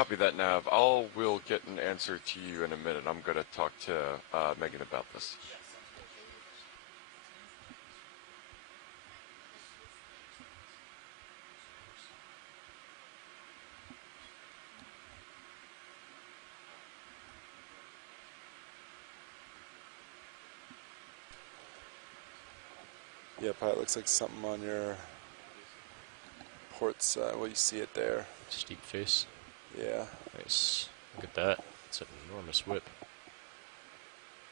Copy that, Nav. We'll get an answer to you in a minute. I'm going to talk to Megan about this. Yeah, probably looks like something on your port side. Well, you see it there. Steep face. Yeah. Nice. Look at that. It's an enormous whip.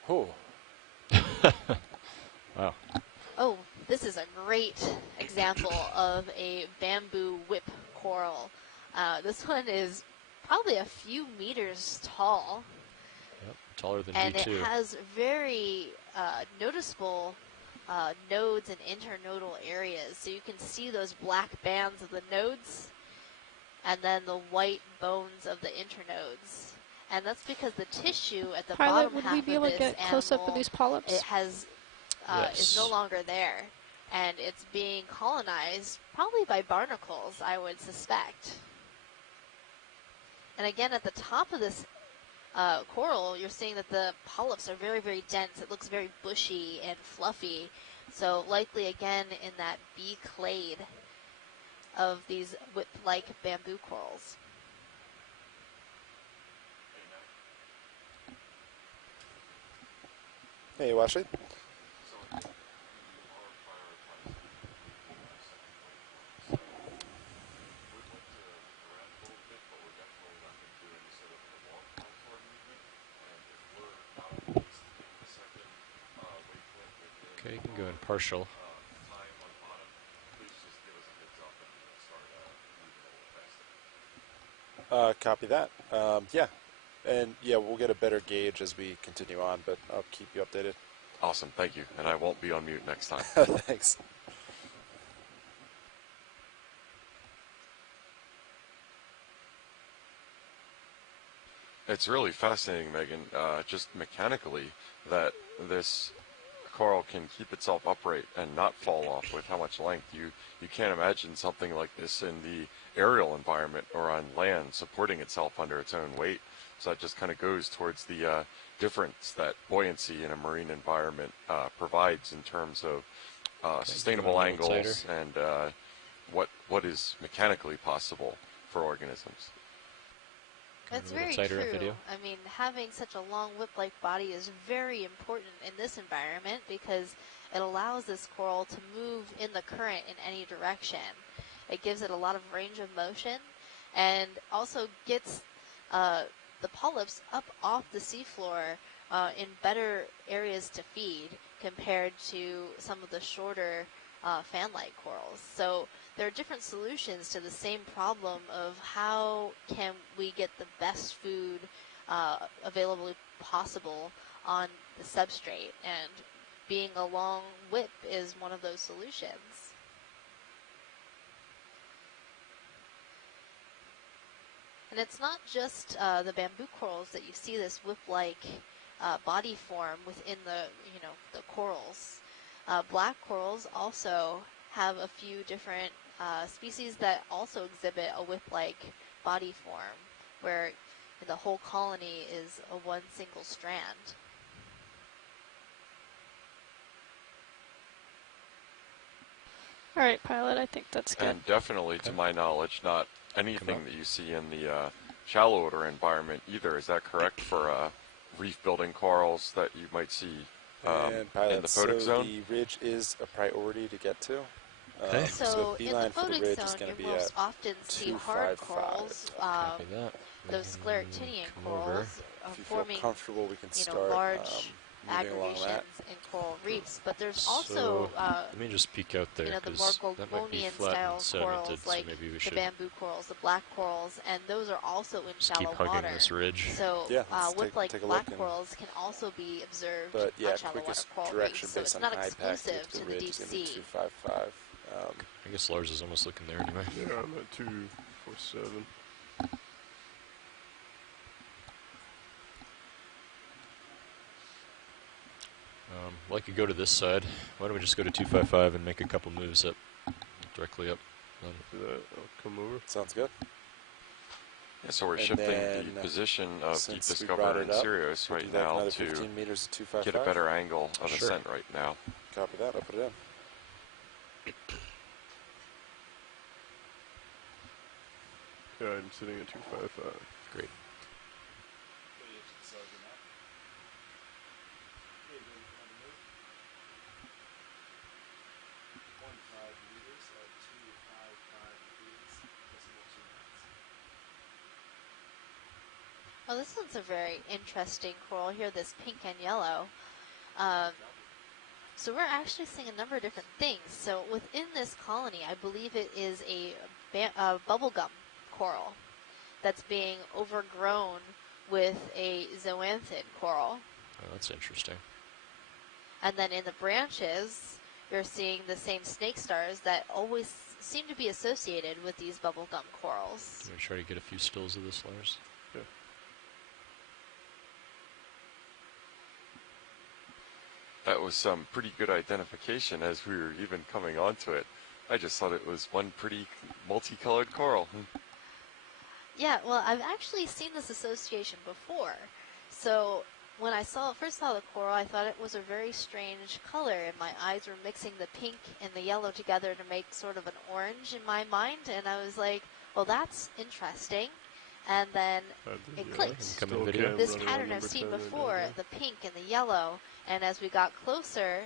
Oh. Wow. Oh, this is a great example of a bamboo whip coral. This one is probably a few meters tall. Yep, taller than and V2. And it has very noticeable nodes and internodal areas. So you can see those black bands of the nodes and then the white bones of the internodes. And that's because the tissue at the Pilot, bottom half of this would we be able to get close up of these polyps? It has is no longer there, and it's being colonized probably by barnacles, I would suspect. And again, at the top of this coral, you're seeing that the polyps are very, very dense. It looks very bushy and fluffy. So likely, again, in that B clade of these whip-like bamboo corals. Hey, Washley. Okay, you can go in partial. Copy that. Yeah. And yeah, we'll get a better gauge as we continue on, but I'll keep you updated. Awesome, thank you. And I won't be on mute next time. Thanks. It's really fascinating, Megan, just mechanically, that this coral can keep itself upright and not fall off with how much length. You can't imagine something like this in the aerial environment or on land supporting itself under its own weight. So that just kind of goes towards the difference that buoyancy in a marine environment provides in terms of sustainable angles and what is mechanically possible for organisms. That's very true. I mean, having such a long whip-like body is very important in this environment because it allows this coral to move in the current in any direction. It gives it a lot of range of motion and also gets the polyps up off the seafloor in better areas to feed compared to some of the shorter fan-like corals. So there are different solutions to the same problem of how can we get the best food available possible on the substrate, and being a long whip is one of those solutions. And it's not just the bamboo corals that you see this whip-like body form within the corals. Black corals also have a few different species that also exhibit a whip-like body form, where the whole colony is a one single strand. All right, Pilot, I think that's good. And definitely, to my knowledge, not anything that you see in the shallow water environment either. Is that correct for reef-building corals that you might see in the photic zone? The ridge is a priority to get to. Okay. So in the for the photic ridge is zone, going to you be most often see hard 255. corals, those scleractinian corals If you forming feel comfortable, we can start large moving along that. aggregations in coral reefs. But there's also let me just peek out there, the more that might be Gorgonian flat style and sedimented, corals, so like maybe we the should bamboo corals, the black corals, and those are also in just shallow keep hugging water. this ridge. So Yeah, whip-like take a black look corals can also be observed But yeah, on shallow water quickest coral direction reefs. So based it's on not high exclusive pack to the ridge deep is going to be sea. 255. I guess Lars is almost looking there anyway. Yeah, I'm at 247. I'd like to go to this side. Why don't we just go to 255 and make a couple moves up, directly up. After that, I'll come over. Sounds good. Yeah, so we're And shifting then, the position of Deep since we brought Discover it and up, Sirius we'll right do that now another to 15 meters at 255. get a better angle of Sure. ascent right now. Copy that. I'll put it in. Yeah, I'm sitting at 255. Great. Well, this one's a very interesting coral here, this pink and yellow. So we're actually seeing a number of different things. So within this colony, I believe it is a bubblegum coral that's being overgrown with a zoanthid coral. Oh, that's interesting. And then in the branches, you're seeing the same snake stars that always seem to be associated with these bubblegum corals. I'm going to try to get a few stills of this, Lars. Yeah. That was some pretty good identification as we were even coming onto it. I just thought it was one pretty multicolored coral. Yeah, well, I've actually seen this association before. So when I first saw the coral, I thought it was a very strange color, and my eyes were mixing the pink and the yellow together to make sort of an orange in my mind, and I was like, well, that's interesting. And then it clicked. This pattern I've seen before, the pink and the yellow, and as we got closer,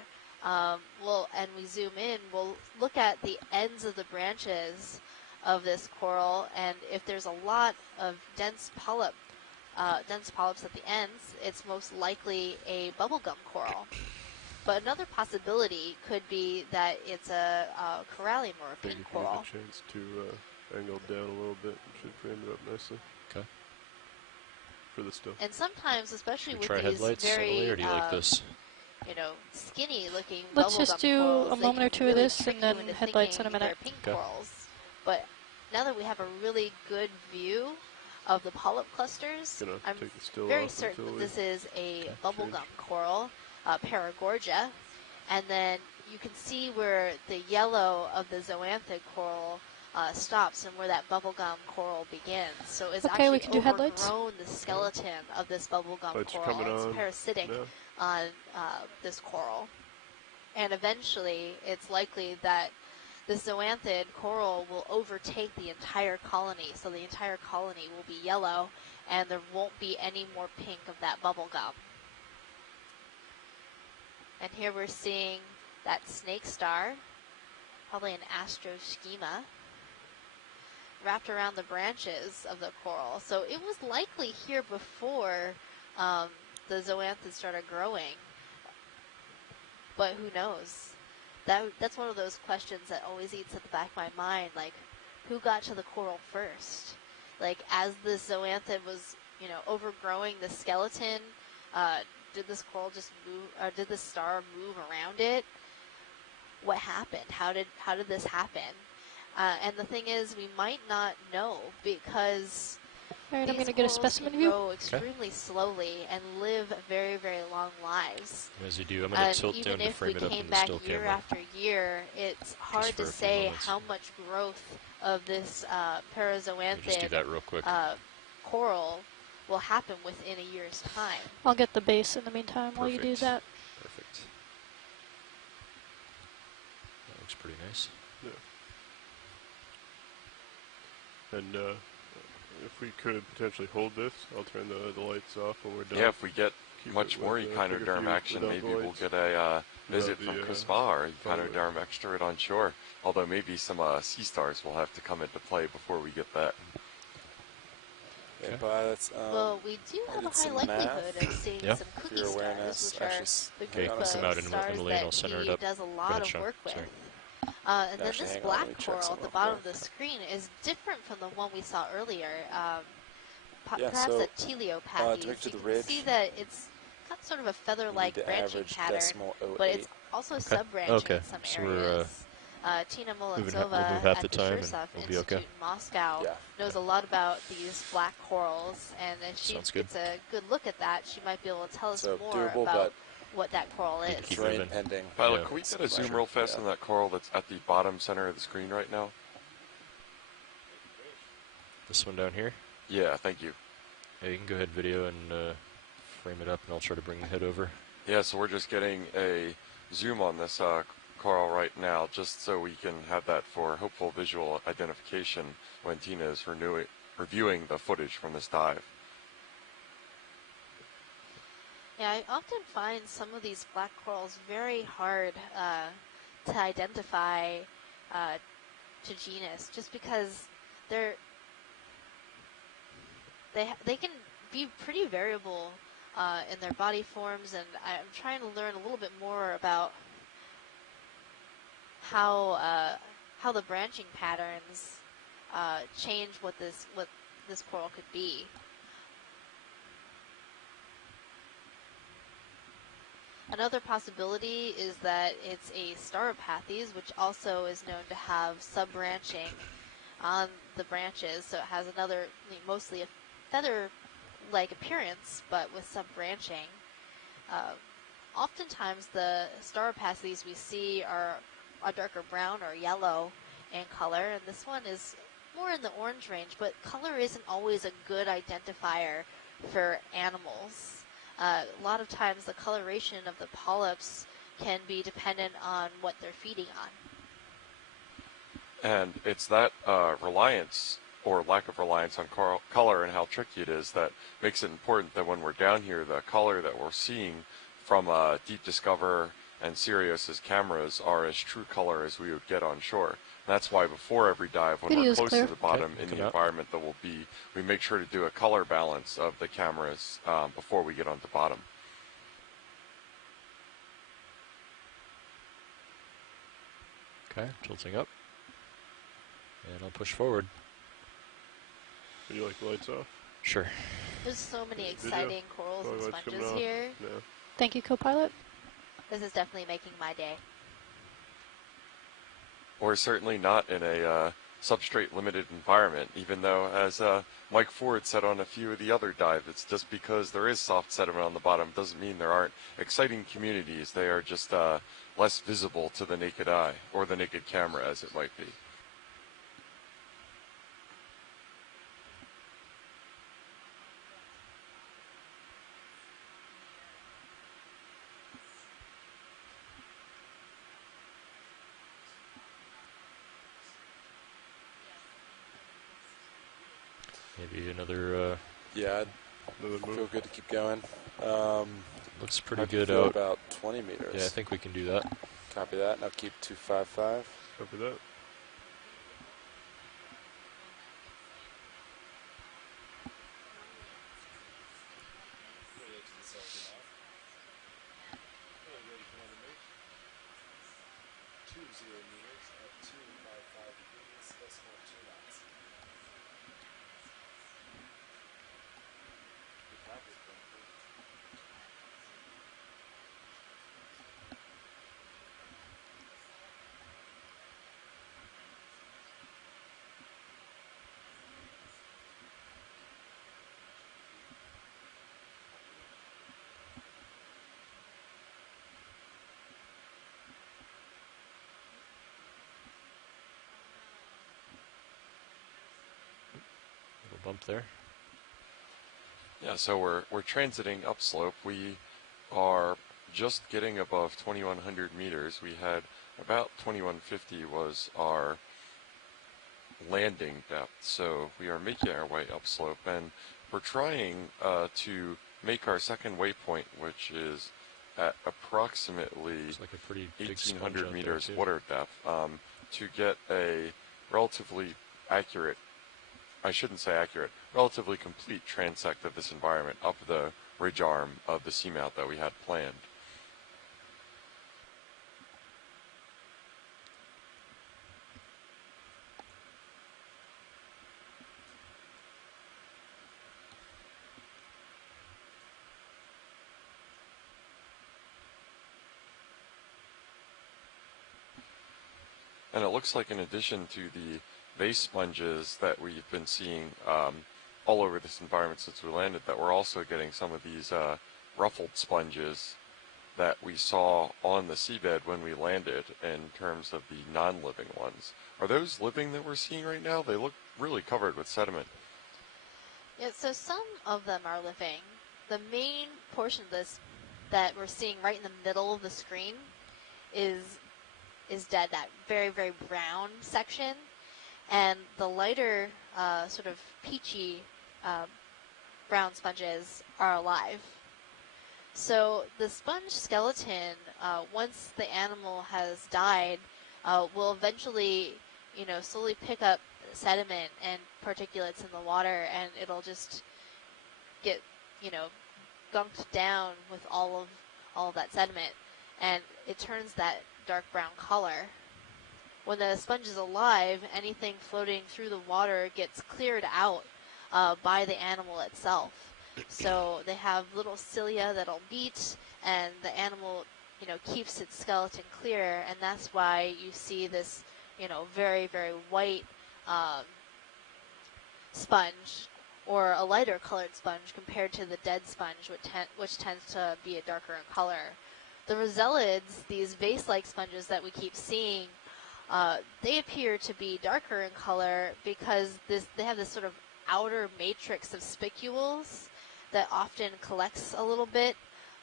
and we zoom in, we'll look at the ends of the branches of this coral, and if there's a lot of dense polyps at the ends, it's most likely a bubblegum coral. But another possibility could be that it's a corallium or a pink coral. Give it a chance to angle down a little bit. Should frame it up nicely. Okay. For the still. And sometimes, especially with try these headlights, very, Emily, or do you like this? skinny-looking Let's bubblegum just do corals, a they moment can or two really of this trick and then you into headlights in a thinking minute. they're pink Okay. corals. But now that we have a really good view of the polyp clusters, Gonna I'm take the still very off certain until that we this is a change. bubblegum coral, Paragorgia. And then you can see where the yellow of the zoanthid coral stops and where that bubblegum coral begins. So it's Okay, we actually can do headlights. overgrown the skeleton of this bubblegum Lights are coming coral. It's on parasitic now. on this coral. And eventually, it's likely that the zoanthid coral will overtake the entire colony. So the entire colony will be yellow, and there won't be any more pink of that bubble gum. And here we're seeing that snake star, probably an astroschema, wrapped around the branches of the coral. So it was likely here before the zoanthids started growing. But who knows? That's one of those questions that always eats at the back of my mind. Like, who got to the coral first? Like, as the zoanthid was, overgrowing the skeleton, did this coral just move, or did the star move around it? What happened? How did this happen? And the thing is, we might not know because All right, I'm these going to get a corals specimen can view. grow extremely slowly and live very, very long lives. As you do, I'm going to tilt even down to if we frame it up came in the back still year camera. after year, it's hard for to a few say moments. how much growth of this Let me just do parazoanthid that real quick. coral will happen within a year's time. I'll get the base in the meantime while you do Perfect. that. Perfect. That looks pretty nice. Yeah. And if we could potentially hold this, I'll turn the lights off when we're done. Yeah, if we get Keep much it more with, echinoderm take a action, few maybe without the we'll lights. get a visit Without from the, Kusma or photo. echinoderm extra on shore. Although maybe some sea stars will have to come into play before we get that. Yeah, Okay. but that's, Well, we do I have a did high some likelihood math. of seeing Yeah. some for cookie your stars, awareness, which are actually, the Okay, group I'll of come out in a stars minute and I'll that center it he up. does a Go lot ahead, of Sean. work with. Sorry. And then Actually, this hang on, let black me check coral at something the real bottom of quick. the screen is different from the one we saw earlier. Yeah, Perhaps so, a teleopathy. to the You can ridge, see that it's got sort of a you feather-like need to branching average pattern, decimal 08. but it's also sub-branching Okay. in some So we're, areas. Tina we'll move Molentsova half at the the time and Shursoff we'll be Institute okay. in Moscow Yeah. knows a lot about these black corals, and if she Sounds good. gets a good look at that, she might be able to tell us So more doable, about but what that coral Need to is. keep terrain moving. pending. Pilot, Yeah. can we get a Pressure. zoom real fast Yeah. on that coral that's at the bottom center of the screen right now? This one down here. Yeah, thank you. Yeah, you can go ahead video and frame it up, and I'll try to bring the head over. Yeah, so we're just getting a zoom on this coral right now, just so we can have that for hopeful visual identification when Tina is reviewing the footage from this dive. Yeah, I often find some of these black corals very hard to identify to genus, just because they can be pretty variable in their body forms, and I'm trying to learn a little bit more about how the branching patterns change what this coral could be. Another possibility is that it's a Stauropathes, which also is known to have sub-branching on the branches, so it has another, mostly a feather-like appearance, but with sub-branching. Oftentimes the Stauropathes we see are a darker brown or yellow in color, and this one is more in the orange range, but color isn't always a good identifier for animals. A lot of times the coloration of the polyps can be dependent on what they're feeding on. And it's that reliance or lack of reliance on color and how tricky it is that makes it important that when we're down here, the color that we're seeing from Deep Discover and Sirius's cameras are as true color as we would get on shore. That's why before every dive, when we're close to the bottom in the environment that we'll be, we make sure to do a color balance of the cameras before we get onto bottom. Okay, tilting up. And I'll push forward. Would you like the lights off? Sure. There's so many exciting corals and sponges here. No. Thank you, co-pilot. This is definitely making my day. We're certainly not in a substrate-limited environment, even though, as Mike Ford said on a few of the other dives, it's just because there is soft sediment on the bottom doesn't mean there aren't exciting communities. They are just less visible to the naked eye, or the naked camera, as it might be. Maybe another. Yeah, I'd feel good to keep going. Looks pretty good out. About 20 meters. Yeah, I think we can do that. Copy that, and I'll keep 255. Copy that. Bump there. Yeah, so we're transiting upslope. We are just getting above 2,100 meters. We had about 2,150 was our landing depth, so we are making our way upslope, and we're trying to make our second waypoint, which is at approximately like a pretty 1,800 meters water depth, to get a relatively accurate, I shouldn't say accurate, relatively complete transect of this environment up the ridge arm of the seamount that we had planned. And it looks like in addition to the vase sponges that we've been seeing all over this environment since we landed, that we're also getting some of these ruffled sponges that we saw on the seabed when we landed in terms of the non-living ones. Are those living that we're seeing right now? They look really covered with sediment. Yeah, so some of them are living. The main portion of this that we're seeing right in the middle of the screen is dead, that very, very brown section. And the lighter, sort of peachy brown sponges are alive. So the sponge skeleton, once the animal has died, will eventually, slowly pick up sediment and particulates in the water, and it'll just get, gunked down with all of that sediment, and it turns that dark brown color. When the sponge is alive, anything floating through the water gets cleared out by the animal itself. So they have little cilia that'll meet, and the animal, keeps its skeleton clear, and that's why you see this, very, very white sponge, or a lighter colored sponge compared to the dead sponge, which tends to be a darker in color. The roselids, these vase-like sponges that we keep seeing, they appear to be darker in color because they have this sort of outer matrix of spicules that often collects a little bit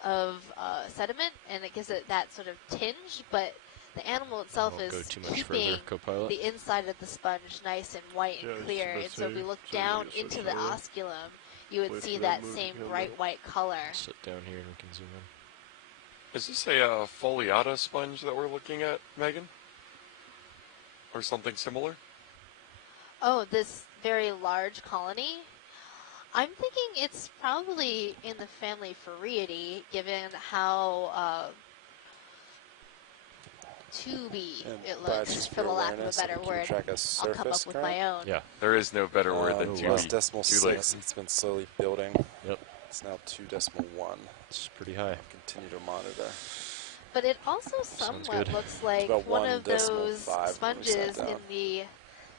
of sediment, and it gives it that sort of tinge, but the animal itself is keeping the inside of the sponge nice and white and clear. And so if we look down into the osculum, you would see that same bright white color. Sit down here and we can zoom in. Is this a foliata sponge that we're looking at, Megan? Or something similar? Oh, this very large colony? I'm thinking it's probably in the family Farreidae, given how tubey it looks, for the lack of a better word. I'll come up with my own. Yeah. There is no better word than tubey. Last decimal 6, it's been slowly building. Yep. It's now 2.1. It's pretty high. Continue to monitor. But it also somewhat looks like one of those sponges in the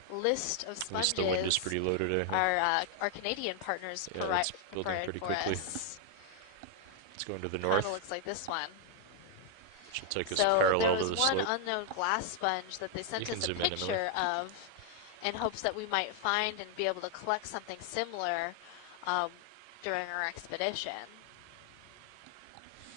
list of sponges. At least the wind is pretty low today. Our Canadian partners it's building pretty quickly. Us. It's going to the north. Kind of looks like this one. Which will take us parallel to the slope. So there was one unknown glass sponge that they sent us a picture of in hopes that we might find and be able to collect something similar during our expedition.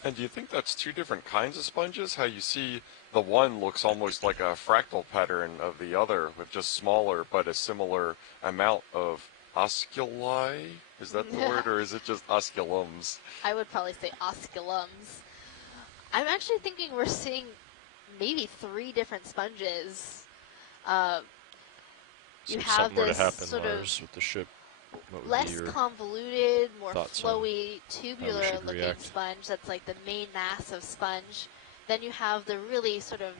And do you think that's two different kinds of sponges? How you see the one looks almost like a fractal pattern of the other with just smaller but a similar amount of osculi? Is that the word, or is it just osculums? I would probably say osculums. I'm actually thinking we're seeing maybe 3 different sponges. You have this sort of with the ship. less convoluted, more flowy, tubular-looking sponge that's like the main mass of sponge. Then you have the really sort of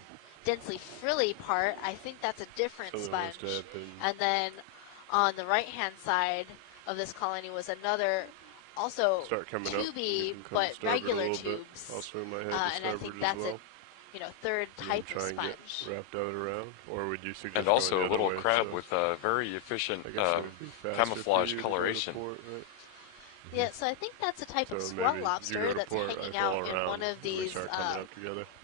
densely frilly part. I think that's a different sponge. And then on the right-hand side of this colony was another, also tubey, but regular tubes. And I think that's a third type of sponge. Wrapped out around, or would you suggest? And also a little crab with a very efficient camouflage coloration. Yeah, so I think that's a type of squat lobster that's hanging out in one of these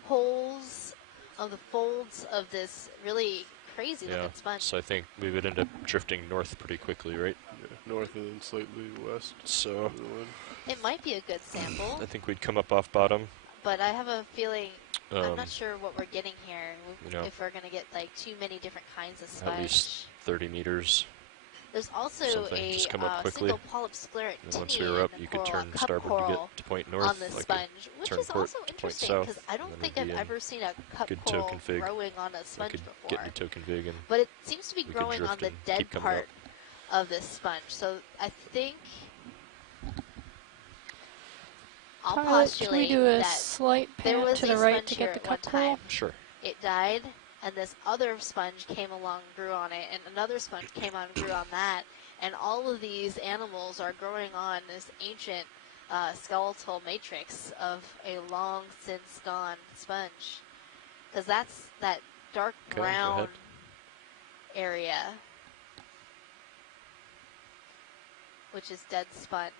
holes of the folds of this really crazy looking sponge. So I think we would end up drifting north pretty quickly, right? Yeah, north and then slightly west. So it might be a good sample. I think we'd come up off bottom. But I have a feeling, I'm not sure what we're getting here, if we're going to get like too many different kinds of sponge. At least 30 meters. There's also a single polyp scleric and once we were up, you could turn starboard to get to point north, on this sponge, which is also interesting because I don't think I've ever seen a cup coral growing on a sponge before. Get into token vig, and but it seems to be growing on the dead part of this sponge. So I think I'll postulate we do a that slight pan there was to the right to get the cup coral? Sure. It died, and this other sponge came along and grew on it, and another sponge came on and grew on that, and all of these animals are growing on this ancient skeletal matrix of a long since gone sponge. Because that's that dark brown area, which is dead sponge.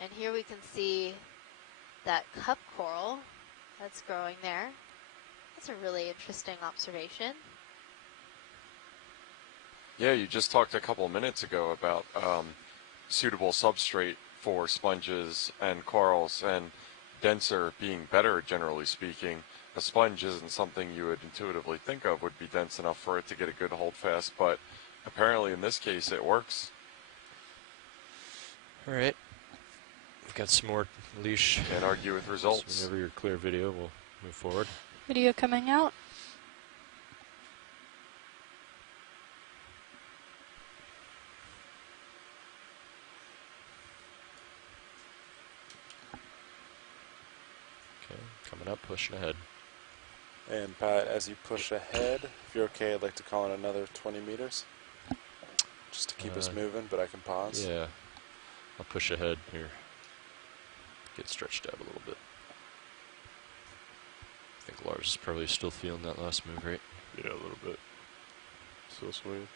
And here we can see that cup coral that's growing there. That's a really interesting observation. Yeah, you just talked a couple of minutes ago about suitable substrate for sponges and corals, and denser being better, generally speaking. A sponge isn't something you would intuitively think of would be dense enough for it to get a good hold fast, but apparently in this case it works. All right. We've got some more leash. Can't argue with results. So whenever you're clear video, we'll move forward. Video coming out. Okay, coming up, pushing ahead. And Pat, as you push ahead, if you're okay, I'd like to call in another 20 meters. Just to keep us moving, but I can pause. Yeah, I'll push ahead here. Get stretched out a little bit. I think Lars is probably still feeling that last move, right? Yeah, a little bit. Still swinging.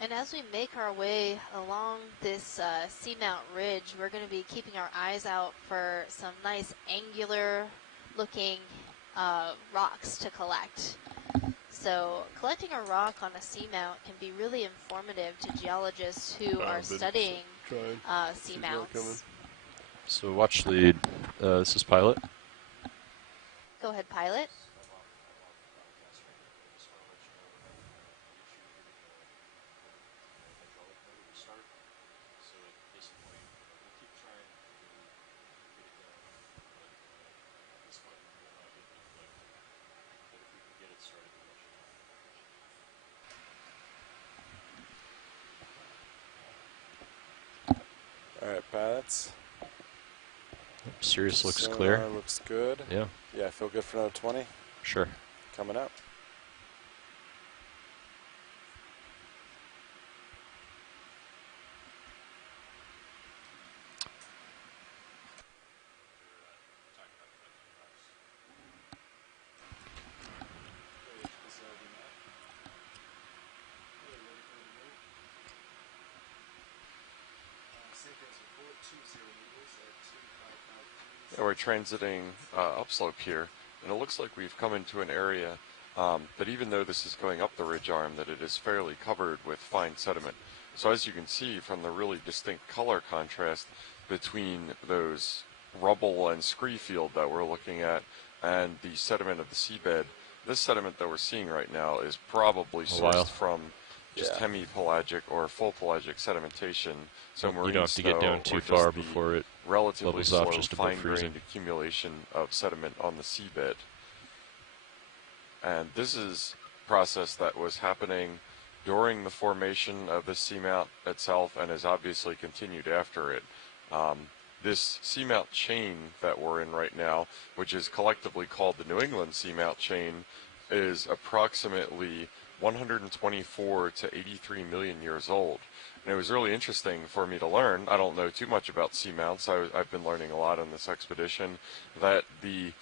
And as we make our way along this Seamount ridge, we're going to be keeping our eyes out for some nice angular looking rocks to collect. So collecting a rock on a seamount can be really informative to geologists who are studying seamounts. So watch the, this is Pilot. Go ahead, Pilot. Alright, pilots. Sirius looks clear. Looks good. Yeah. Yeah, I feel good for another 20. Sure. Coming up. Yeah, we're transiting upslope here, and it looks like we've come into an area that even though this is going up the ridge arm, that it is fairly covered with fine sediment. So as you can see from the really distinct color contrast between those rubble and scree field that we're looking at and the sediment of the seabed, this sediment that we're seeing right now is probably sourced from just hemipelagic or full pelagic sedimentation. So you don't have to get down too far before it relatively slow, off just fine-grained accumulation of sediment on the seabed. And this is a process that was happening during the formation of the seamount itself and has obviously continued after it. This seamount chain that we're in right now, which is collectively called the New England Seamount Chain, is approximately 124 to 83 million years old. And it was really interesting for me to learn, I don't know too much about seamounts, I've been learning a lot on this expedition, that the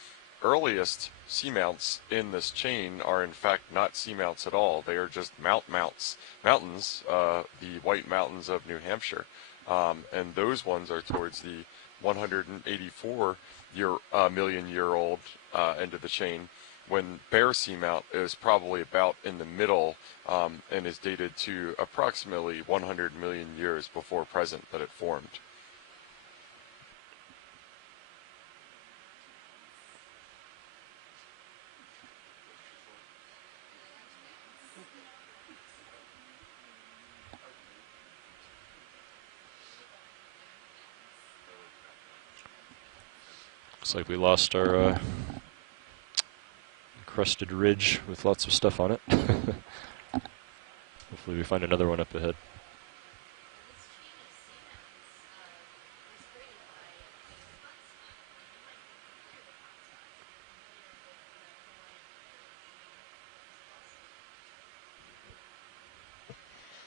earliest seamounts in this chain are in fact not seamounts at all. They are just mountains, the White Mountains of New Hampshire. And those ones are towards the 184 million year old end of the chain, when Bear Seamount is probably about in the middle and is dated to approximately 100 million years before present that it formed. Looks like we lost our encrusted ridge with lots of stuff on it. Hopefully we find another one up ahead.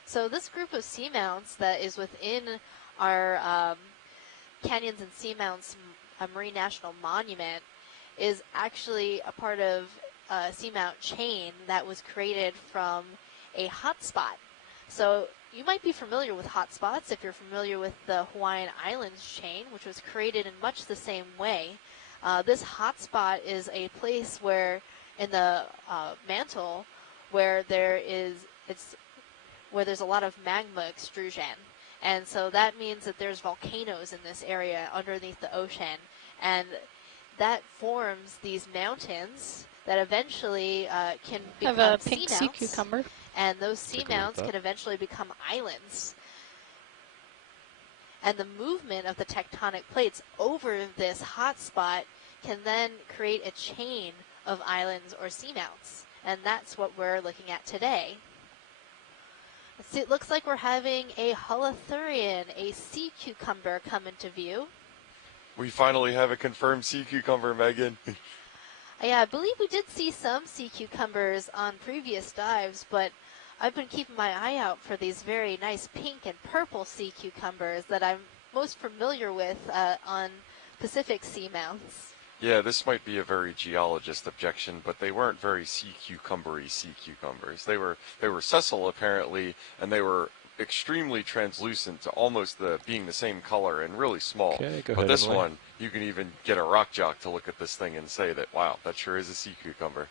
So this group of seamounts that is within our Canyons and Seamounts Marine National Monument is actually a part of a seamount chain that was created from a hotspot. So you might be familiar with hotspots if you're familiar with the Hawaiian Islands chain, which was created in much the same way. This hotspot is a place where in the mantle where there's a lot of magma extrusion. And so that means that there's volcanoes in this area underneath the ocean. And that forms these mountains that eventually can become have a pink sea seamounts. cucumber. And those seamounts can eventually become islands. And the movement of the tectonic plates over this hot spot can then create a chain of islands or seamounts. And that's what we're looking at today. So it looks like we're having a holothurian, a sea cucumber, come into view. We finally have a confirmed sea cucumber, Megan. Yeah, I believe we did see some sea cucumbers on previous dives, but I've been keeping my eye out for these very nice pink and purple sea cucumbers that I'm most familiar with on Pacific seamounts. Yeah, this might be a very geologist objection, but they weren't very sea cucumbery sea cucumbers. They were sessile apparently, and they were extremely translucent to almost being the same color and really small. Okay, go but ahead, this Emily. one, you can even get a rock jock to look at this thing and say that, wow, that sure is a sea cucumber.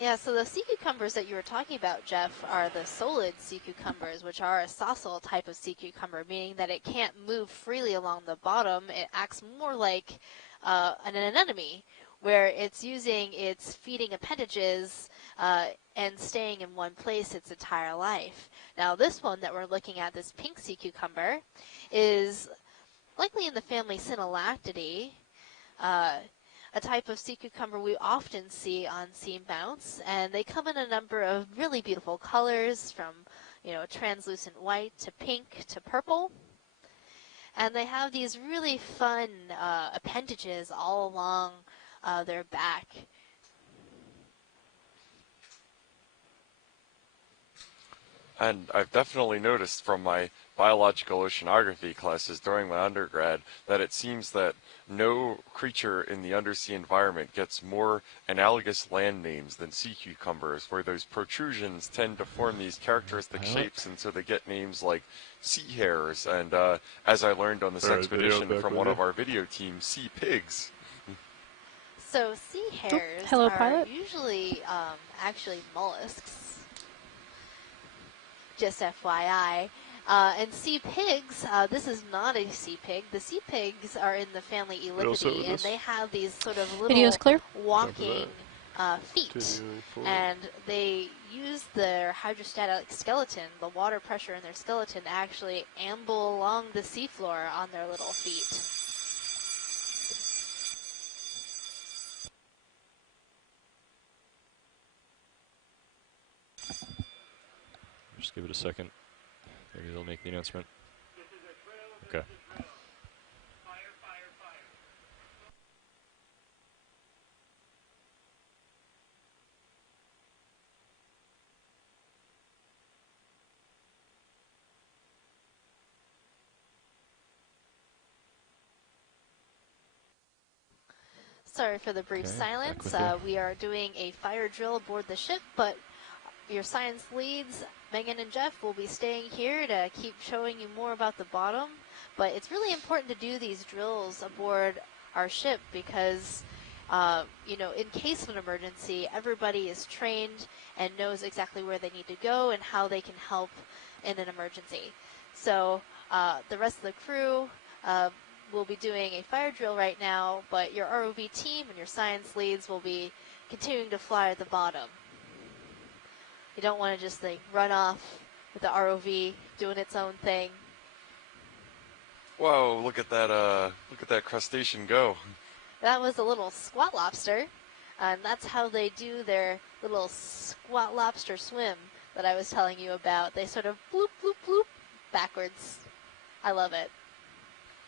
Yeah, so the sea cucumbers that you were talking about, Jeff, are the solid sea cucumbers, which are a sessile type of sea cucumber, meaning that it can't move freely along the bottom. It acts more like an anemone, where it's using its feeding appendages and staying in one place its entire life. Now, this one that we're looking at, this pink sea cucumber, is likely in the family Synallactidae, a type of sea cucumber we often see on seamounts, and they come in a number of really beautiful colors, from translucent white to pink to purple. And they have these really fun appendages all along their back. And I've definitely noticed from my biological oceanography classes during my undergrad that it seems that no creature in the undersea environment gets more analogous land names than sea cucumbers, where those protrusions tend to form these characteristic shapes, and so they get names like sea hares, and as I learned on this expedition from one of our video teams, sea pigs. So sea hares Hello, are pilot. usually actually mollusks. Just FYI. And sea pigs, this is not a sea pig. The sea pigs are in the family Elliptidae, and they have these sort of Video is clear. little walking feet. And they use their hydrostatic skeleton, the water pressure in their skeleton, to actually amble along the seafloor on their little feet. Just give it a second. Maybe they'll make the announcement. Okay. Sorry for the brief silence. We are doing a fire drill aboard the ship, but your science leads, Megan and Jeff, will be staying here to keep showing you more about the bottom. But it's really important to do these drills aboard our ship because, in case of an emergency, everybody is trained and knows exactly where they need to go and how they can help in an emergency. So the rest of the crew will be doing a fire drill right now, but your ROV team and your science leads will be continuing to fly at the bottom. You don't want to just run off with the ROV doing its own thing. Whoa, look at that crustacean go. That was a little squat lobster, and that's how they do their little squat lobster swim that I was telling you about. They sort of bloop, bloop, bloop backwards. I love it.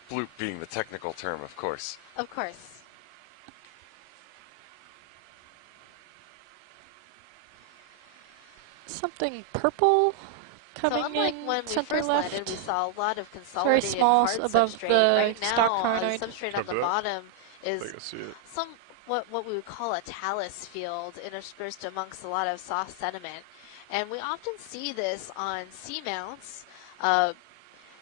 Bloop being the technical term, of course. Of course. Something purple coming so unlike in when we center first left. landed, we saw a lot of Very consolidated small hard above substrate. the Right now, stock crinoid. the substrate on the bottom is what we would call a talus field interspersed amongst a lot of soft sediment. And we often see this on seamounts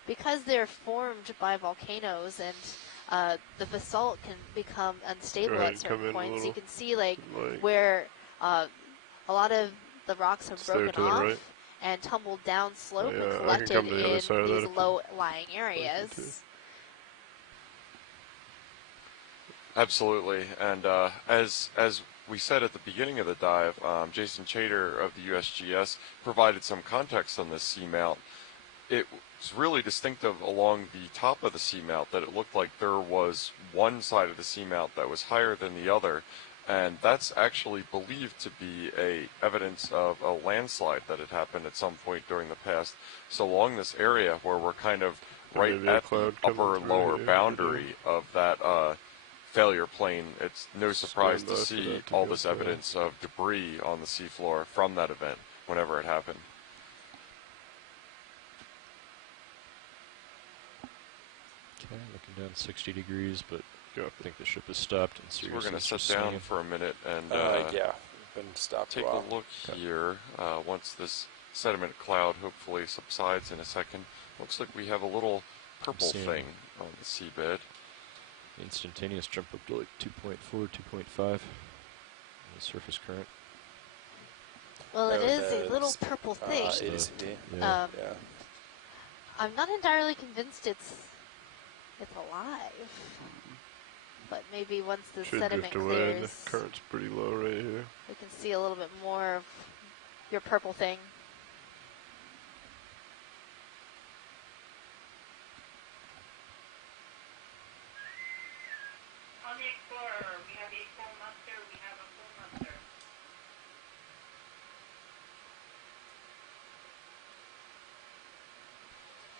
because they're formed by volcanoes, and the basalt can become unstable at certain points. You can see where a lot of the rocks have there broken to the off right. and tumbled down slope Yeah, and I can collected come to the other in side of that these if you low-lying like me to. areas. Absolutely, and as we said at the beginning of the dive, Jason Chater of the USGS provided some context on this seamount. It was really distinctive along the top of the seamount that it looked like there was one side of the seamount that was higher than the other, and that's actually believed to be evidence of a landslide that had happened at some point during the past. So along this area where we're kind of right Maybe a at the cloud coming upper through lower here, boundary of that failure plane, it's no surprise Stand to by for see that to all go this through. evidence of debris on the seafloor from that event whenever it happened. Okay, looking down 60 degrees, but Copy. I think the ship has stopped. And So we're going to sit down for a minute and Yeah, we've been stopped take a while. a look here. Once this sediment cloud hopefully subsides in a second. Looks like we have a little purple seeing thing on the seabed. instantaneous jump up to like 2.4, 2.5. The surface current. Well, it Oh, is the a little purple thing. ADCV. Yeah. Yeah. I'm not entirely convinced it's alive. But maybe once the Should sediment drift away, and the clears, current's pretty low right here. we can see a little bit more of your purple thing. On the Explorer, we have a full muster, we have a full muster.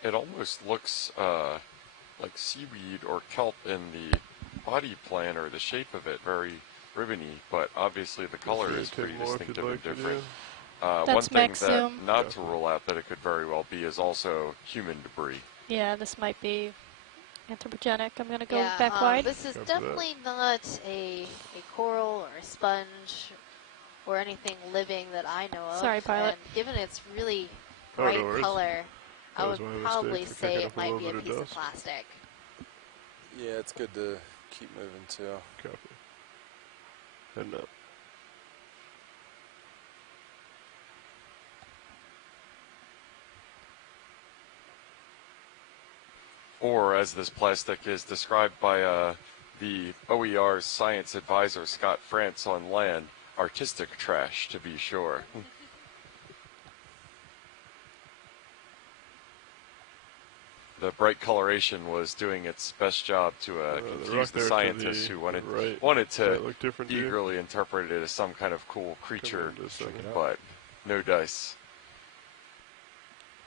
It almost looks like seaweed or kelp in the body plan or the shape of it, very ribbony, but obviously the color is pretty distinctive and different. One That's thing max that zoom. not to rule out that it could very well be is also human debris. Yeah, this might be anthropogenic. I'm going to go Yeah, back wide. this is Copy that. definitely not a coral or a sponge or anything living that I know of. Sorry, pilot. And given its really Oh, bright no worries. color, I That would was my probably mistake for say kicking it up a might little be a bit of piece of dust. plastic. Yeah, it's good to keep moving too. Copy. Heading up. Or, as this plastic is described by the OER's science advisor, Scott France, on land, artistic trash, to be sure. The bright coloration was doing its best job to the confuse rock the there to scientists the who wanted right. Does to that look different to you? eagerly interpret it as some kind of cool creature, Come in just a second. but no dice.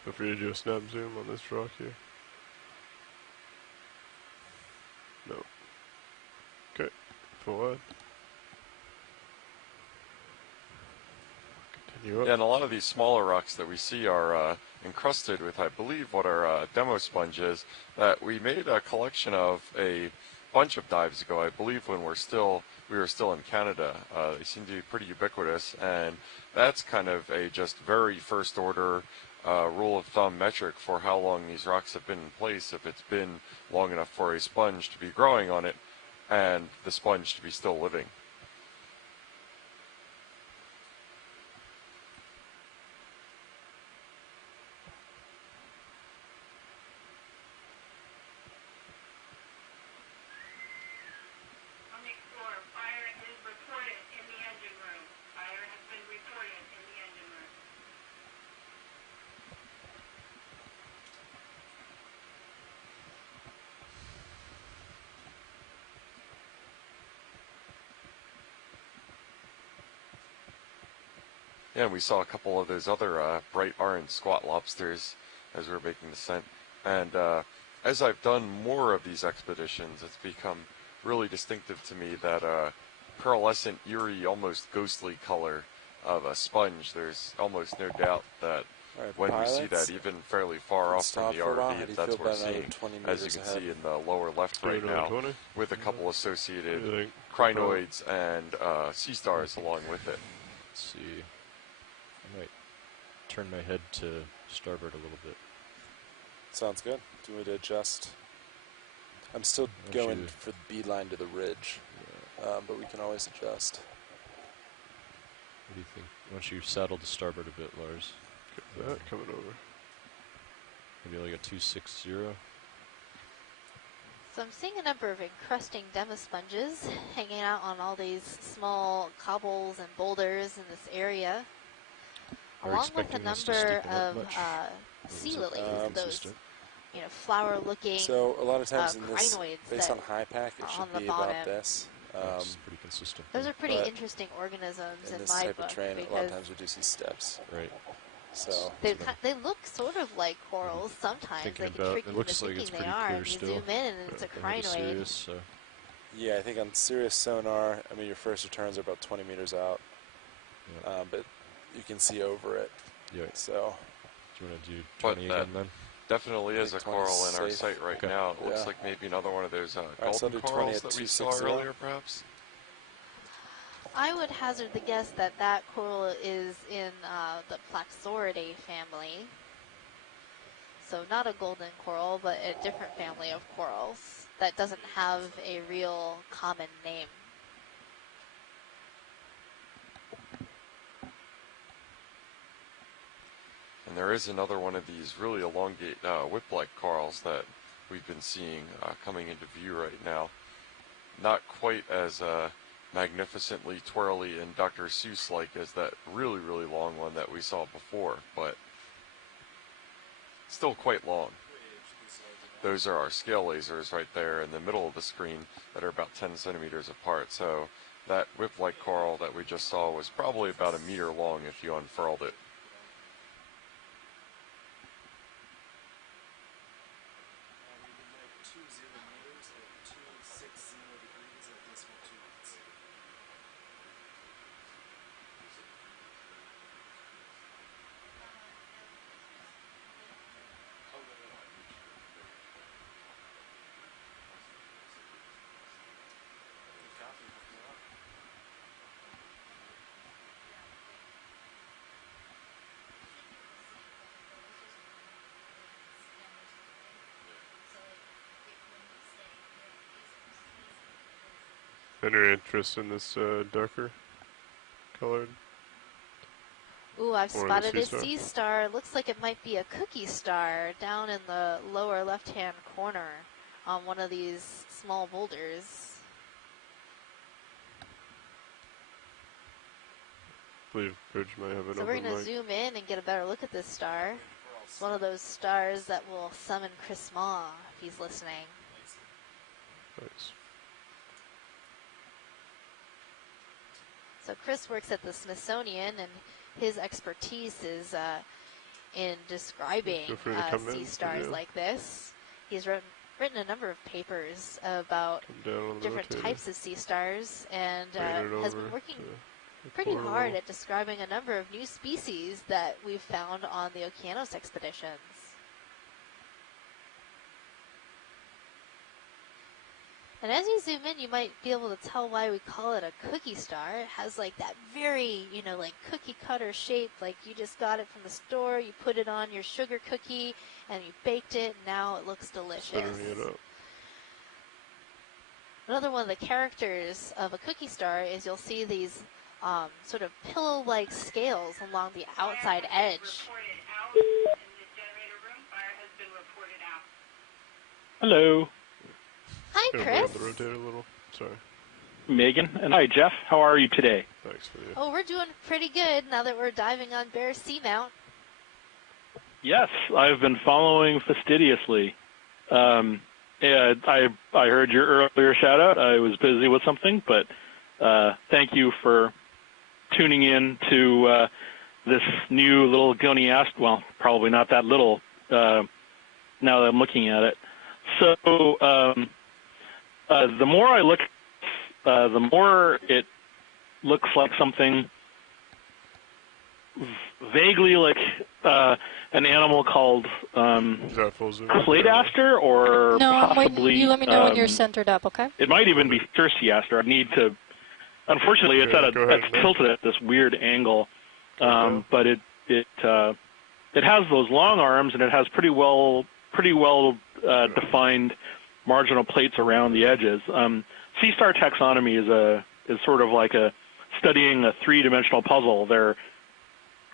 Feel free to do a snap zoom on this rock here. No. Okay. Full wide. Continue up. Yeah, and a lot of these smaller rocks that we see are encrusted with, I believe, what are demo sponges that we made a collection of a bunch of dives ago. I believe when we were still in Canada. They seem to be pretty ubiquitous, and that's kind of a just very first order rule of thumb metric for how long these rocks have been in place. If it's been long enough for a sponge to be growing on it, and the sponge to be still living. On the Explorer, fire is reported in the engine room. Fire has been reported in the engine room. Yeah, and we saw a couple of those other bright orange squat lobsters as we were making the descent. And as I've done more of these expeditions, it's become really distinctive to me that pearlescent, eerie, almost ghostly color of a sponge. There's almost no doubt that Alright, when we see pilots, that even fairly far off from stop the for a while. ROV, How do if you that's feel what we're about another seeing, 20 as you meters can ahead? see in the lower left right Doing another now, 20? with a couple associated You think? crinoids and sea stars along with it. Let's see. I might turn my head to starboard a little bit. Sounds good. Do you want me to adjust? I'm still Why don't going you- for the beeline to the ridge, but we can always adjust. What do you think? Why don't you saddle the starboard a bit, Lars? Get that coming over. Maybe like a 260. So I'm seeing a number of encrusting demosponges hanging out on all these small cobbles and boulders in this area, along with a number of sea lilies, those flower-looking So a lot of times in this, crinoids based that on high pack, it on should the be bottom. about this. It's pretty consistent. Those are pretty But interesting organisms in in this my type book of terrain, a lot because of times we do see steps. Right. So they look sort of like corals sometimes. Thinking They can about trick it you looks into like it's thinking pretty they are, clear and you still. zoom in and it's a crinoid. Serious, so. yeah, I think on serious sonar, I mean your first returns are about 20 meters out, Yeah. but you can see over it. Yeah. So Do you want to do But 20 that again then? definitely is a think 20 is coral in our safe. sight right Okay. now. It looks Yeah. like maybe another one of those so I'll golden do 20 corals at that we saw 260. earlier, perhaps. I would hazard the guess that that coral is in the Plaxoridae family. So not a golden coral, but a different family of corals that doesn't have a real common name. And there is another one of these really elongate whip-like corals that we've been seeing coming into view right now. Not quite as magnificently twirly and Dr. Seuss-like as that really, really long one that we saw before, but still quite long. Those are our scale lasers right there in the middle of the screen that are about 10 centimeters apart. So that whip-like coral that we just saw was probably about a meter long if you unfurled it. Any interest in this darker colored? Ooh, I've Or the spotted a sea star? sea star. Looks like it might be a cookie star down in the lower left-hand corner on one of these small boulders. I believe Bridge might have it So over we're going to mic. zoom in and get a better look at this star. It's one of those stars that will summon Chris Ma if he's listening. Nice. So Chris works at the Smithsonian, and his expertise is in describing Feel free to come in sea if stars you- like this. He's written a number of papers about Come down on the different rotator. types of sea stars, and Bring it has over been working to the pretty corner hard wall. at describing a number of new species that we've found on the Okeanos expeditions. And as you zoom in, you might be able to tell why we call it a cookie star. It has like that very, like cookie cutter shape, like you just got it from the store, you put it on your sugar cookie, and you baked it, and now it looks delicious. Centering it up. Another one of the characters of a cookie star is you'll see these sort of pillow-like scales along the outside edge. Reported out in the generator room. Fire has been reported out. Hello, Hi, Gonna Chris. bring up the rotator a little. Sorry. Megan, and hi, Jeff. How are you today? Thanks for the. Oh, we're doing pretty good now that we're diving on Bear Seamount. Yes, I've been following fastidiously. And I heard your earlier shout out. I was busy with something, but thank you for tuning in to this new little goniast. Well, probably not that little now that I'm looking at it. So the more I look, the more it looks like something vaguely like an animal called Is that full zoom? Cladaster, or No, I'm waiting. possibly You let me know when you're centered up, okay? it might even be Circeaster. I need to. Unfortunately, it's Yeah, go ahead, it's man. tilted at this weird angle, Okay. but it has those long arms, and it has pretty well defined marginal plates around the edges. Sea star taxonomy is sort of like a studying a three-dimensional puzzle. They're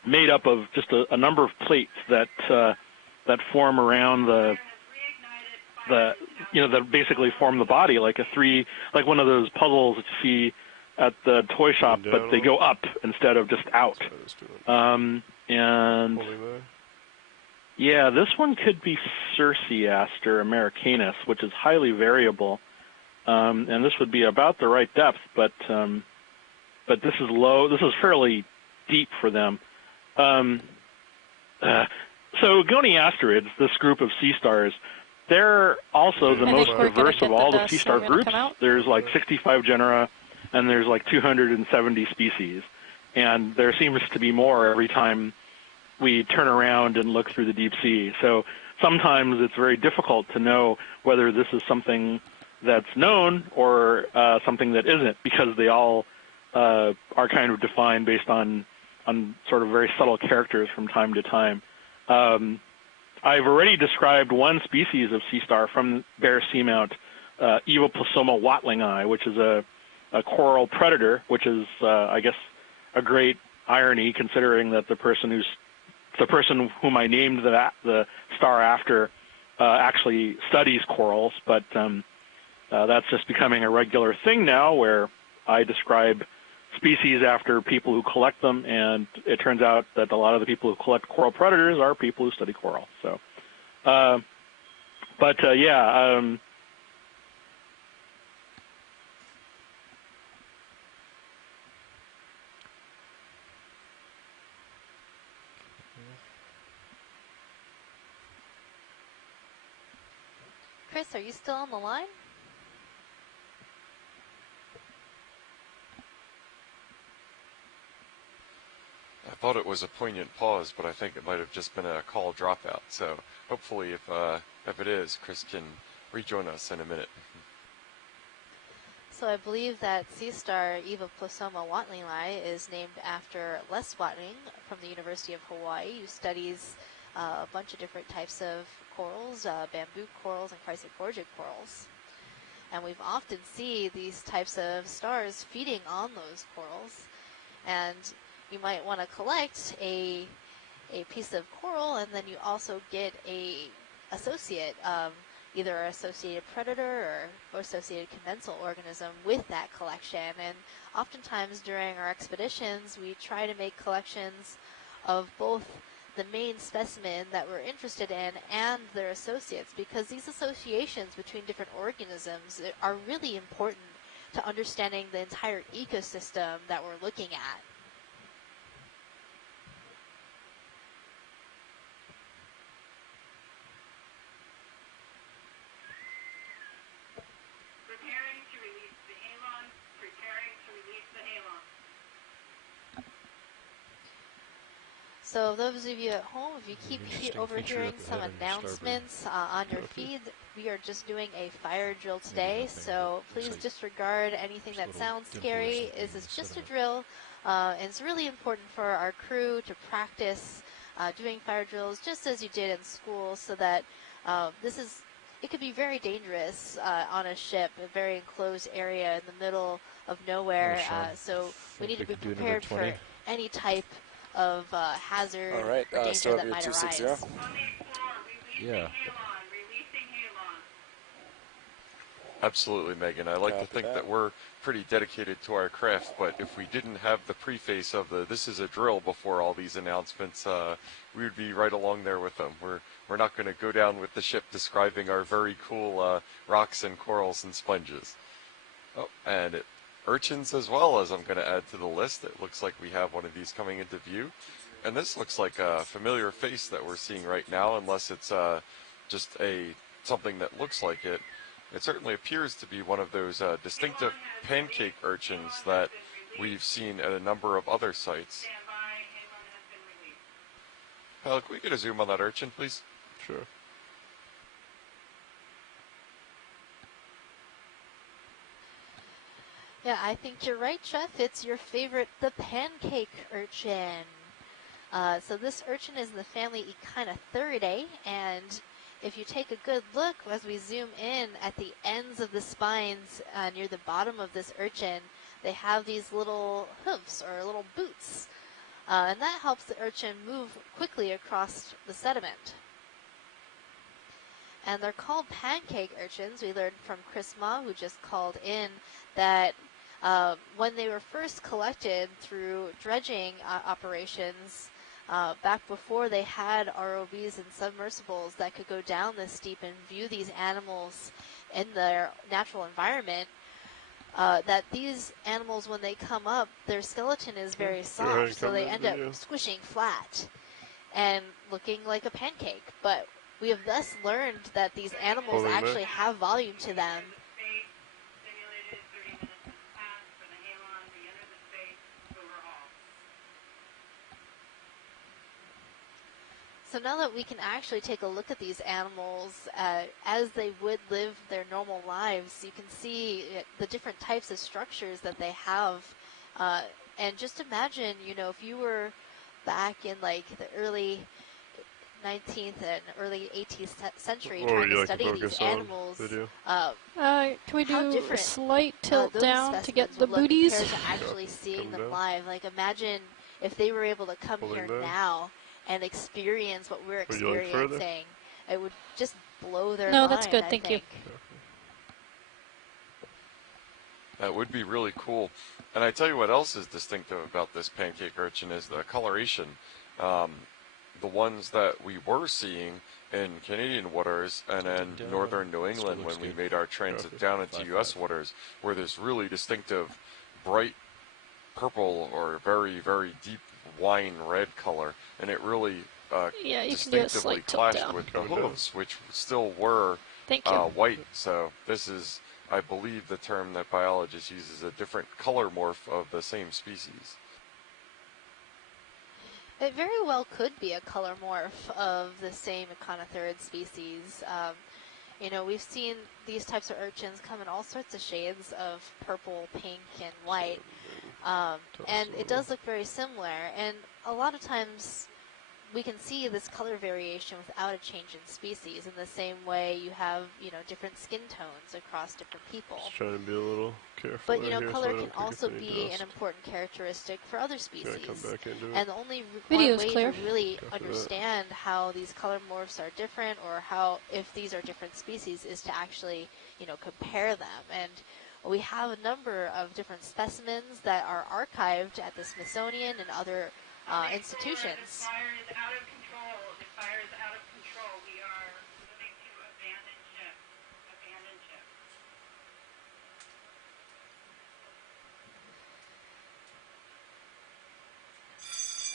made up of just a number of plates that form around that basically form the body, like one of those puzzles that you see at the toy shop, but they go up instead of just out. And yeah, this one could be Circeaster americanus, which is highly variable, and this would be about the right depth, but this is low. This is fairly deep for them. So Goniasterids, this group of sea stars, they're also the most diverse of all the sea star groups. There's like 65 genera, and there's like 270 species. And there seems to be more every time we turn around and look through the deep sea. So sometimes it's very difficult to know whether this is something that's known or something that isn't, because they all are kind of defined based on sort of very subtle characters from time to time. I've already described one species of sea star from Bear Seamount, Evoplasoma watlingi, which is a coral predator, which is, I guess, a great irony, considering that the person whom I named the star after actually studies corals, but that's just becoming a regular thing now, where I describe species after people who collect them, and it turns out that a lot of the people who collect coral predators are people who study coral. So, yeah. Chris, are you still on the line? I thought it was a poignant pause, but I think it might have just been a call dropout. So hopefully, if it is, Chris can rejoin us in a minute. So I believe that sea star Evoplasoma watlingi is named after Les Watling from the University of Hawaii, who studies a bunch of different types of corals, bamboo corals and chrysophoragic corals. And we've often seen these types of stars feeding on those corals. And you might want to collect a piece of coral, and then you also get a associate, either an associated predator or associated commensal organism with that collection. And oftentimes during our expeditions, we try to make collections of both the main specimen that we're interested in and their associates, because these associations between different organisms are really important to understanding the entire ecosystem that we're looking at. Preparing to release the halon. Preparing to release the halon. So those of you at home, if you keep overhearing some announcements on your feed, we are just doing a fire drill today, so please disregard anything that sounds scary. This is just a drill, and it's really important for our crew to practice doing fire drills just as you did in school, so that it could be very dangerous on a ship, a very enclosed area in the middle of nowhere, so we need to be prepared for any type of hazard or danger that might arise. Yeah. Absolutely, Megan. I like to think that we're pretty dedicated to our craft, but if we didn't have the preface of this is a drill before all these announcements, we would be right along there with them. We're not going to go down with the ship describing our very cool rocks and corals and sponges. Oh, and urchins as well, as I'm going to add to the list. It looks like we have one of these coming into view. And this looks like a familiar face that we're seeing right now, unless it's just something that looks like it. It certainly appears to be one of those distinctive pancake urchins that we've seen at a number of other sites. Can we get a zoom on that urchin, please? Sure. Yeah, I think you're right, Jeff. It's your favorite, the pancake urchin. So this urchin is in the family Echinotheridae, and if you take a good look as we zoom in at the ends of the spines near the bottom of this urchin, they have these little hooves or little boots. And that helps the urchin move quickly across the sediment. And they're called pancake urchins. We learned from Chris Ma, who just called in, that when they were first collected through dredging operations, back before they had ROVs and submersibles that could go down this deep and view these animals in their natural environment, that these animals, when they come up, their skeleton is very soft, so they end up squishing flat and looking like a pancake. But we have thus learned that these animals actually have volume to them. So now that we can actually take a look at these animals as they would live their normal lives, you can see the different types of structures that they have. And just imagine, you know, if you were back in like the early 19th and early 18th century trying to study these animals. Can we do a slight tilt down to get the booties? Compared to actually seeing them live. Like imagine if they were able to come here now and experience what we're experiencing. It would just blow their mind. No, that's good. Thank you. That would be really cool. And I tell you what else is distinctive about this pancake urchin is the coloration. The ones that we were seeing in Canadian waters and in northern New England when we made our transit down into U.S. waters, were this really distinctive bright purple or very, very deep wine red color, and it really distinctively clashed with the hooves, which still were white. So this is, I believe, the term that biologists use is a different color morph of the same species. It very well could be a color morph of the same echinotherid species. You know, we've seen these types of urchins come in all sorts of shades of purple, pink, and white. And it does look very similar. And a lot of times we can see this color variation without a change in species. In the same way you have, you know, different skin tones across different people. Just trying to be a little careful. But, you know, color can also be an important characteristic for other species. And the only way to really understand how these color morphs are different or how, if these are different species, is to actually, you know, compare them. And we have a number of different specimens that are archived at the Smithsonian and other institutions. The fire is out of control. The fire is out of control. We are moving to abandoned ship. Abandoned ship.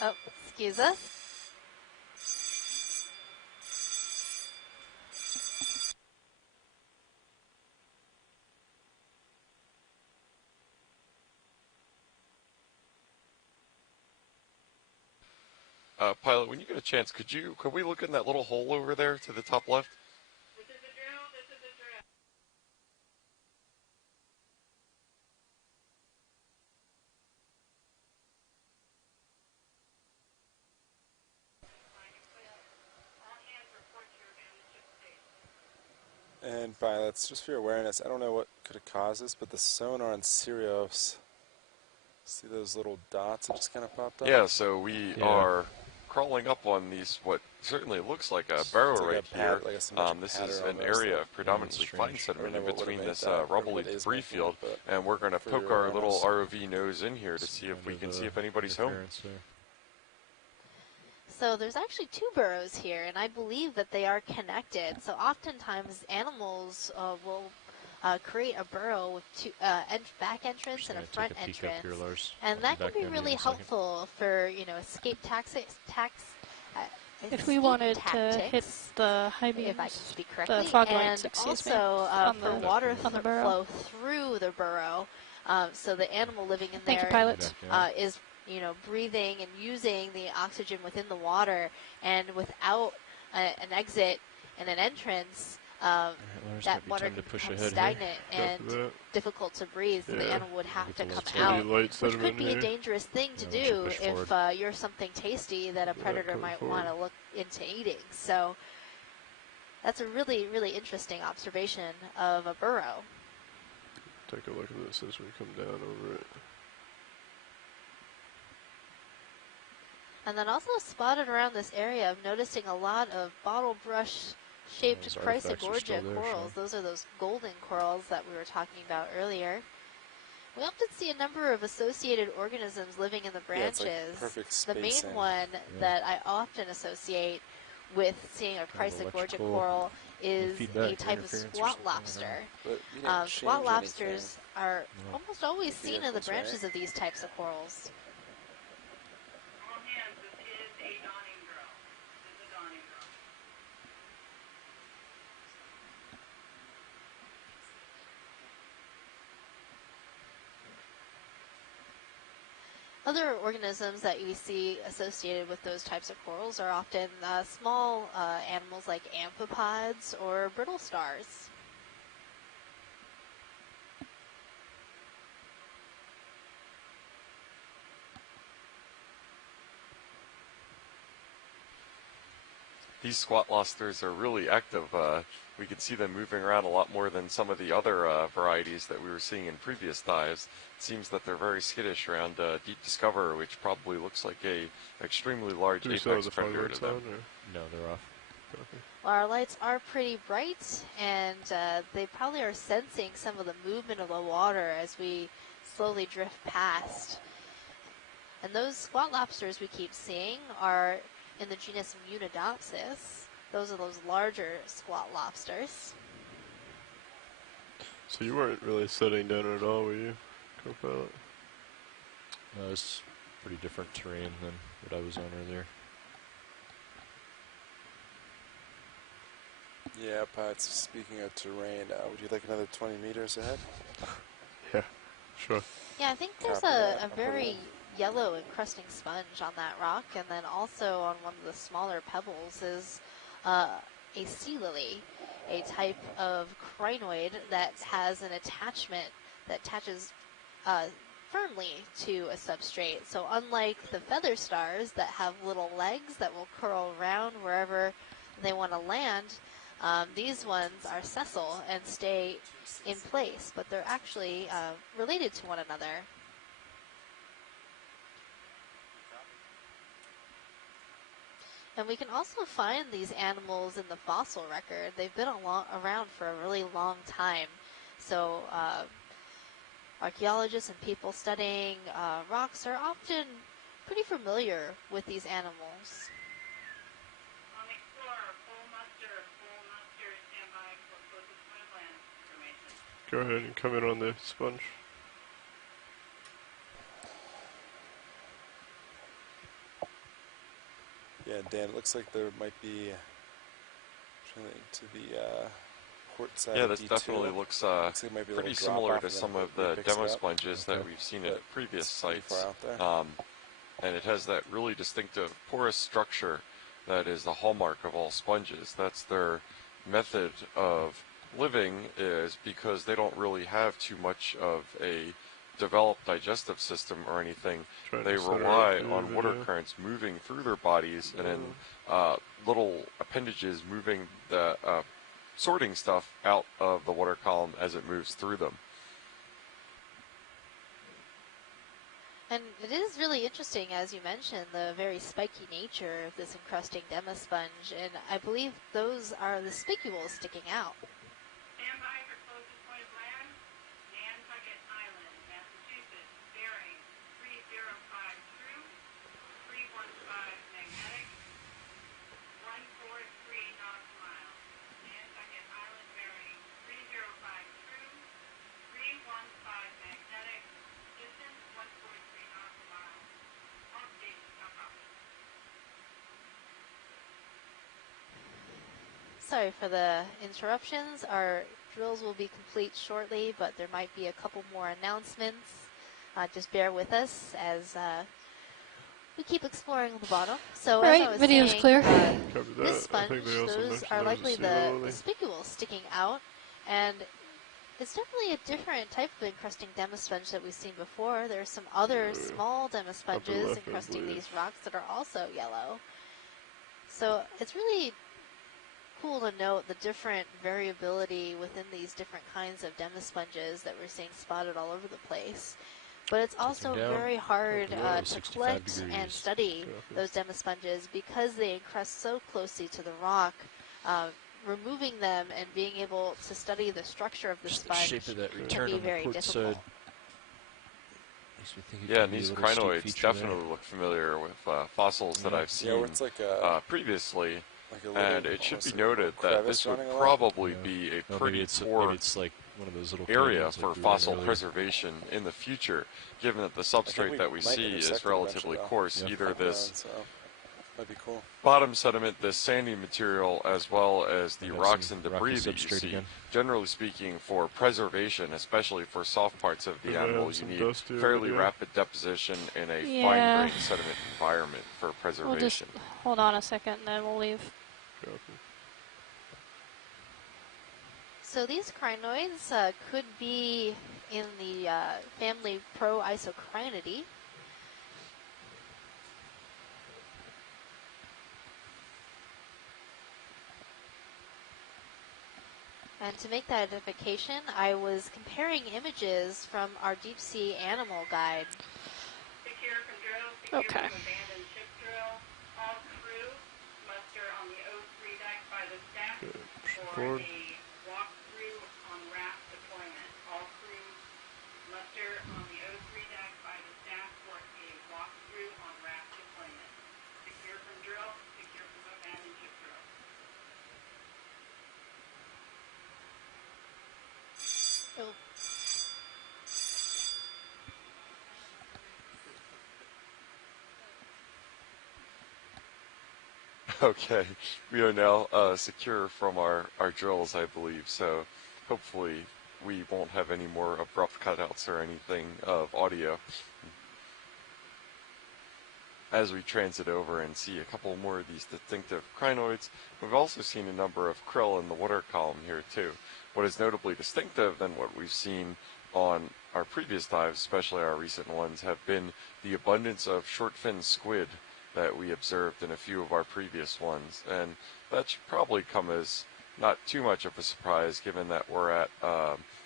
Oh, excuse us. Pilot, when you get a chance, could we look in that little hole over there to the top left? This is a drill. This is a drill. All hands report to your abandoned ship state. And pilots, just for your awareness, I don't know what could have caused this, but the sonar on Sirius, see those little dots that just kind of popped up? Yeah, so we are crawling up on these, what certainly looks like a barrow like here. Like this is an area of predominantly fine sediment in between this rubbly debris field, and we're going to poke our little ROV nose in here to see if we can see if anybody's home. So there's actually two burrows here, and I believe that they are connected. So oftentimes animals will create a burrow with two back entrance and a front entrance, and that can be really helpful for, you know, escape if we wanted to hit the high beams, if I can speak correctly, the fog lights, and also for water flow through the burrow, so the animal living in there is, you know, breathing and using the oxygen within the water, and without an exit and an entrance, that water can become stagnant and difficult to breathe, so the animal would have to come out, which could be a dangerous thing to do if you're something tasty that a predator might want to look into eating. So That's a really, really interesting observation of a burrow. Take a look at this as we come down over it. And then also spotted around this area, I'm noticing a lot of bottle brush shaped Chrysogorgia corals. Those are those golden corals that we were talking about earlier. We often see a number of associated organisms living in the branches. Yeah, it's like perfect spacing. The main one that I often associate with seeing a Chrysogorgia coral is a type of squat lobster. Squat lobsters are almost always seen in the branches of these types of corals. All hands, this is a dawning girl. This is a dawning girl. Other organisms that you see associated with those types of corals are often small animals like amphipods or brittle stars. These squat lobsters are really active. We could see them moving around a lot more than some of the other varieties that we were seeing in previous dives. It seems that they're very skittish around Deep Discoverer, which probably looks like a extremely large apex predator to them. No, they're off. Okay. Well, our lights are pretty bright, and they probably are sensing some of the movement of the water as we slowly drift past. And those squat lobsters we keep seeing are in the genus Munidopsis. Those are those larger squat lobsters. So you weren't really setting down at all, were you, co-pilot? No, it's pretty different terrain than what I was on earlier. Yeah, Pat, speaking of terrain, would you like another 20 meters ahead? Yeah, sure. Yeah, I think there's a very yellow encrusting sponge on that rock, and then also on one of the smaller pebbles is a sea lily, a type of crinoid that has an attachment that attaches firmly to a substrate. So unlike the feather stars that have little legs that will curl around wherever they want to land, these ones are sessile and stay in place, but they're actually related to one another. And we can also find these animals in the fossil record. They've been around for a really long time. So archaeologists and people studying rocks are often pretty familiar with these animals. On Explorer, full muster, stand by for closest point of land information. Go ahead and come in on the sponge. Yeah, Dan, it looks like there might be to the port side. Yeah, of this D2. definitely looks Looks like maybe a pretty little drop similar off to and then some of it the picks it demo up. sponges that we've seen at previous It's pretty sites. far out there. And it has that really distinctive porous structure that is the hallmark of all sponges. That's their method of living, is because they don't really have too much of a developed digestive system or anything. They rely on water currents moving through their bodies, and then little appendages moving the sorting stuff out of the water column as it moves through them. And it is really interesting, as you mentioned, the very spiky nature of this encrusting demosponge, and I believe those are the spicules sticking out. Stand by for closest point of land, Nantucket Island, Massachusetts, bearing 305 true, 315 magnetic, 143 nautical miles. Nantucket Island bearing 305 true, 315 magnetic, distance 143 nautical miles. All stations now copy. Sorry for the interruptions. Our drills will be complete shortly, but there might be a couple more announcements. Just bear with us as we keep exploring the bottom. So as I was video's saying, clear. This sponge, those are likely the spicules sticking out, and it's definitely a different type of encrusting demosponge that we've seen before. There are some other small demosponges encrusting these rocks that are also yellow. So it's really cool to note the different variability within these different kinds of demisponges that we're seeing spotted all over the place. But it's also very hard to collect and study those demisponges because they encrust so closely to the rock. Removing them and being able to study the structure of the sponge can be very difficult. Yeah, and these crinoids definitely look familiar with fossils that I've seen previously. And it should be noted that this would probably be a pretty poor area for fossil preservation in the future, given that the substrate that we see is relatively coarse, either this bottom sediment, this sandy material, as well as the rocks and debris that you see. Generally speaking, for preservation, especially for soft parts of the animal, you need fairly rapid deposition in a fine-grained sediment environment for preservation. We'll just hold on a second, and then we'll leave. So these crinoids could be in the family Proisocrinidae. And to make that identification, I was comparing images from our deep sea animal guide. Okay. Forward. Okay, we are now secure from our drills, I believe, so hopefully we won't have any more abrupt cutouts or anything of audio. As we transit over and see a couple more of these distinctive crinoids, we've also seen a number of krill in the water column here too. What is notably distinctive than what we've seen on our previous dives, especially our recent ones, have been the abundance of short-finned squid that we observed in a few of our previous ones, and that should probably come as not too much of a surprise given that we're at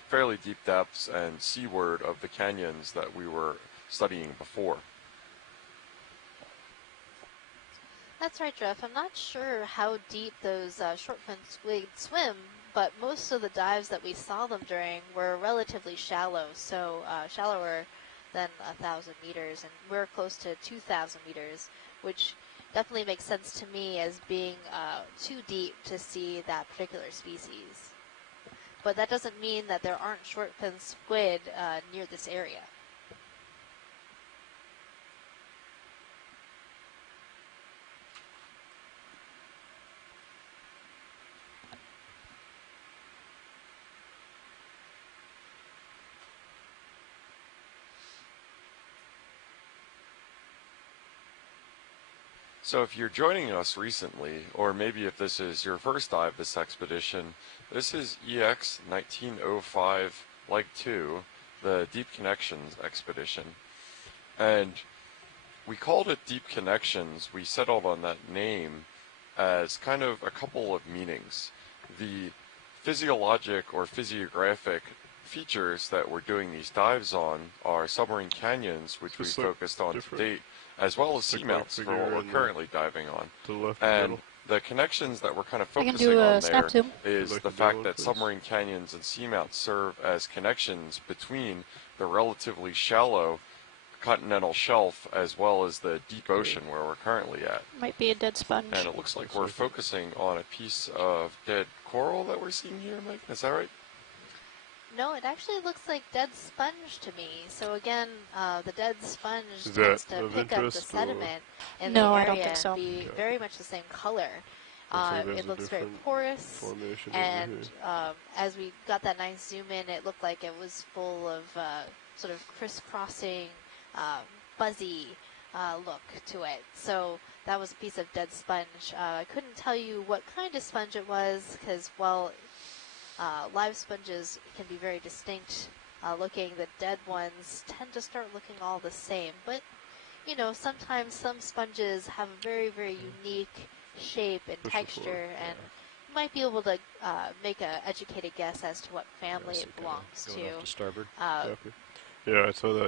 fairly deep depths and seaward of the canyons that we were studying before. That's right, Jeff. I'm not sure how deep those short-finned squid swim, but most of the dives that we saw them during were relatively shallow, so shallower than 1,000 meters, and we're close to 2,000 meters, which definitely makes sense to me as being too deep to see that particular species. But that doesn't mean that there aren't short-finned squid near this area. So if you're joining us recently, or maybe if this is your first dive this expedition, this is EX1905L2, the Deep Connections expedition. And we called it Deep Connections. We settled on that name as kind of a couple of meanings. The physiologic or physiographic features that we're doing these dives on are submarine canyons, which we focused on to date, as well as seamounts for what we're currently diving on. And the connections that we're kind of focusing on there is the fact that submarine canyons and seamounts serve as connections between the relatively shallow continental shelf as well as the deep ocean where we're currently at. Might be a dead sponge. And it looks like we're focusing on a piece of dead coral that we're seeing here, Mike. Is that right? No, it actually looks like dead sponge to me. So again, the dead sponge tends to pick up the sediment in the area I don't think so. and be very much the same color. It looks very porous, and as we got that nice zoom in, it looked like it was full of sort of crisscrossing, fuzzy look to it. So that was a piece of dead sponge. I couldn't tell you what kind of sponge it was because, well, live sponges can be very distinct looking. The dead ones tend to start looking all the same. But, you know, sometimes some sponges have a very, very unique shape and texture and might be able to make an educated guess as to what family it belongs going off to starboard. Yeah, I saw that